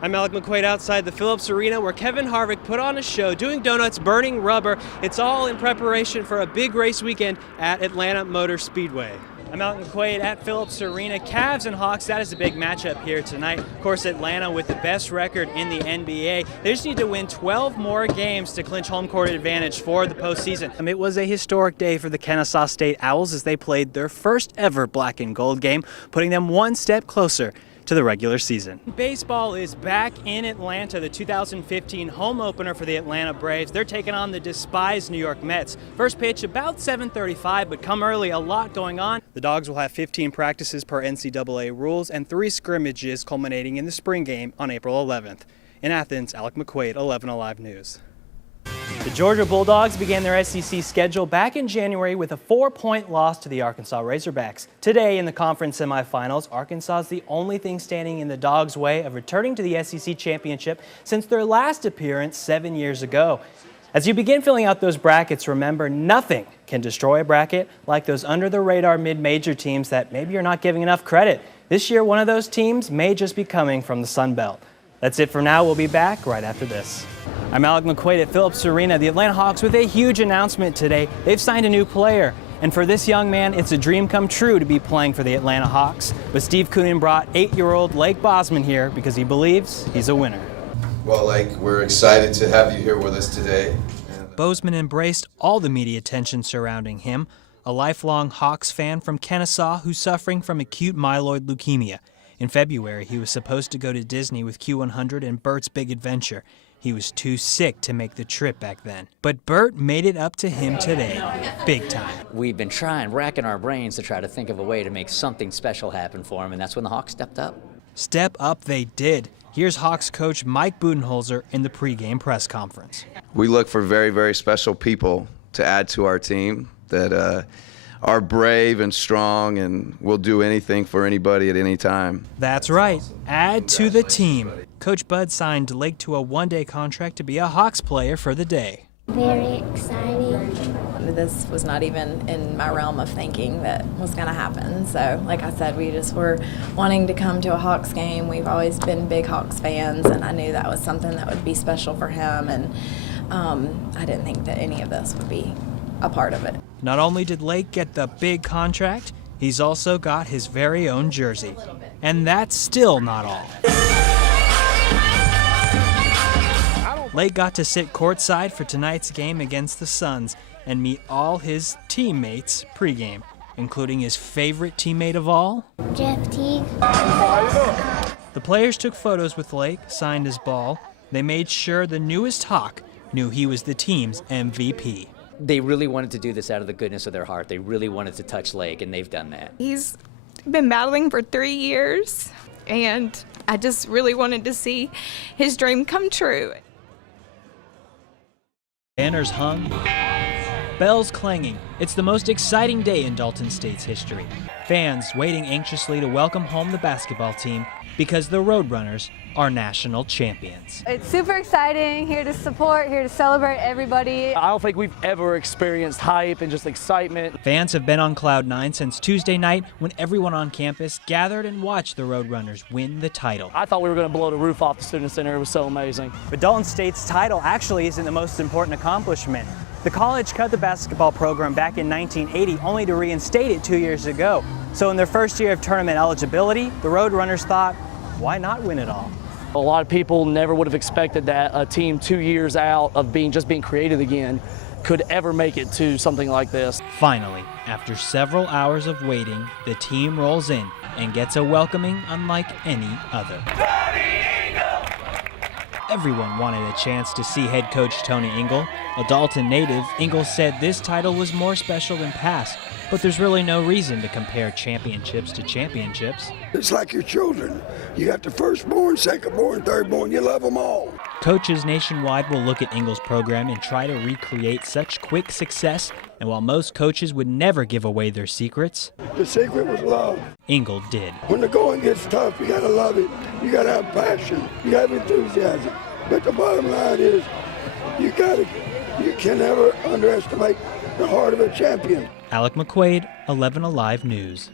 I'm Alec McQuade outside the Phillips Arena where Kevin Harvick put on a show doing donuts, burning rubber. It's all in preparation for a big race weekend at Atlanta Motor Speedway. I'm Alec McQuade at Phillips Arena. Cavs and Hawks, that is a big matchup here tonight. Of course, Atlanta with the best record in the NBA. They just need to win 12 more games to clinch home court advantage for the postseason. It was a historic day for the Kennesaw State Owls as they played their first ever black and gold game, putting them one step closer to the regular season. Baseball is back in Atlanta, the 2015 home opener for the Atlanta Braves. They're taking on the despised New York Mets. First pitch about 7:35, but come early, a lot going on. The Dogs will have 15 practices per NCAA rules and 3 scrimmages culminating in the spring game on April 11th. In Athens, Alec McQuade, 11 Alive News. The Georgia Bulldogs began their SEC schedule back in January with a 4-point loss to the Arkansas Razorbacks. Today in the conference semifinals, Arkansas is the only thing standing in the Dogs' way of returning to the SEC championship since their last appearance 7 years ago. As you begin filling out those brackets, remember nothing can destroy a bracket like those under-the-radar mid-major teams that maybe you're not giving enough credit. This year, one of those teams may just be coming from the Sun Belt. That's it for now. We'll be back right after this. I'm Alec McQuade at Phillips Arena. The Atlanta Hawks with a huge announcement today. They've signed a new player. And for this young man, it's a dream come true to be playing for the Atlanta Hawks. But Steve Koonin brought 8-year-old Lake Bosman here because he believes he's a winner. Well, Lake, we're excited to have you here with us today. Bozeman embraced all the media attention surrounding him, a lifelong Hawks fan from Kennesaw who's suffering from acute myeloid leukemia. In February, he was supposed to go to Disney with Q100 and Bert's Big Adventure. He was too sick to make the trip back then. But Bert made it up to him today, big time. We've been racking our brains to try to think of a way to make something special happen for him, and that's when the Hawks stepped up. Step up they did. Here's Hawks coach Mike Budenholzer in the pregame press conference. We look for very, very special people to add to our team that are brave and strong and will do anything for anybody at any time. That's right. Add to the team. Coach Bud signed Lake to a one-day contract to be a Hawks player for the day. Very exciting. This was not even in my realm of thinking that was going to happen. So, like I said, we just were wanting to come to a Hawks game. We've always been big Hawks fans, and I knew that was something that would be special for him. And I didn't think that any of this would be a part of it. Not only did Lake get the big contract, he's also got his very own jersey. And that's still not all. Lake got to sit courtside for tonight's game against the Suns and meet all his teammates pregame, including his favorite teammate of all, Jeff Teague. The players took photos with Lake, signed his ball. They made sure the newest Hawk knew he was the team's MVP. They really wanted to do this out of the goodness of their heart. They really wanted to touch Lake, and they've done that. He's been battling for 3 years, and I just really wanted to see his dream come true. Banners hung, bells clanging. It's the most exciting day in Dalton State's history. Fans waiting anxiously to welcome home the basketball team because the Roadrunners are national champions. It's super exciting, here to support, here to celebrate everybody. I don't think we've ever experienced hype and just excitement. Fans have been on cloud 9 since Tuesday night when everyone on campus gathered and watched the Roadrunners win the title. I thought we were going to blow the roof off the Student Center. It was so amazing. But Dalton State's title actually isn't the most important accomplishment. The college cut the basketball program back in 1980 only to reinstate it 2 years ago. So in their first year of tournament eligibility, the Roadrunners thought, why not win it all? A lot of people never would have expected that a team 2 years out of just being created again could ever make it to something like this. Finally, after several hours of waiting, the team rolls in and gets a welcoming unlike any other. Everyone wanted a chance to see head coach Tony Ingle. A Dalton native, Ingle said this title was more special than past, but there's really no reason to compare championships to championships. It's like your children. You got the firstborn, secondborn, thirdborn, you love them all. Coaches nationwide will look at Ingle's program and try to recreate such quick success, and while most coaches would never give away their secrets, the secret was love. Ingle did. When the going gets tough, you gotta love it. You gotta have passion. You gotta have enthusiasm. But the bottom line is, you can never underestimate the heart of a champion. Alec McQuade, 11 Alive News.